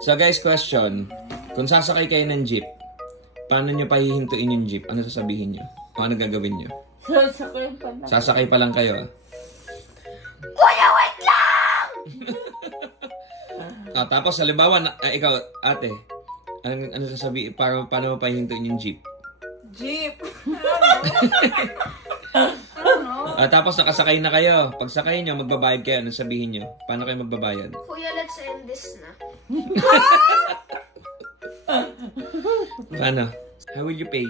So guys, question. Kung sasakay kayo ng jeep, paano nyo pahihintuin yung jeep? Ano sasabihin nyo? O ano gagawin nyo? Sasakay pa lang kayo. Kuya, wait lang! Tapos halimbawa, ikaw, ate, ano sasabihin? Paano mo pahihintuin yung jeep? Jeep! Tapos nakasakay na kayo. Pag sakay nyo, magbabayad kayo. Ano sabihin nyo? Paano kayo magbabayad? Kuya, let's end this na. Paano? How will you pay?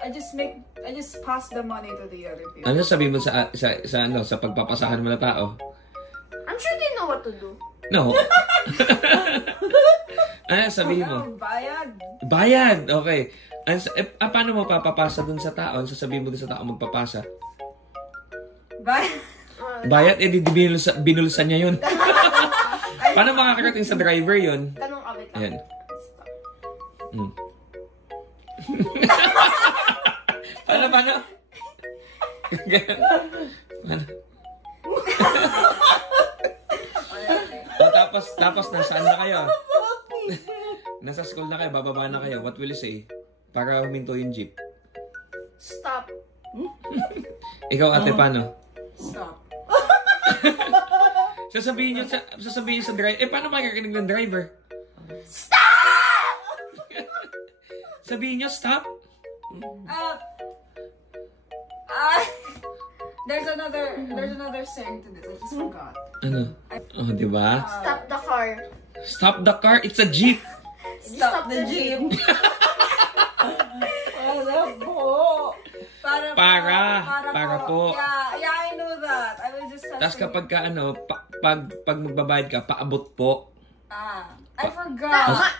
I just pass the money to the other people. Ano sabihin mo sa pagpapasahan mo na tao? I'm sure they know what to do. No. Ano sabihin mo? Bayad. Bayad! Okay. Paano mo papapasa dun sa tao? Ano sasabihin mo dun sa tao magpapasa? Bayad. Bayad? Binulsan niya yun. Paano makakarating sa driver yun? Tanong kami. Ayan. Paano? Paano? Tapos nasaan na kayo? Nasa school na kayo, bababa na kayo. What will you say? Para huminto yung jeep. Stop. Ikaw ate, paano? Stop. Sasabihin sa driver, paano makikarinig ng driver? Stop! Sabihin nyo, stop? There's another saying to this. I just forgot. Ano? Oh, diba? Stop the car. Stop the car, it's a jeep! Stop the jeep. Para po. Yeah, I know that. I was just Tapos kapag ka pag magbabayad ka, paabot po. I forgot.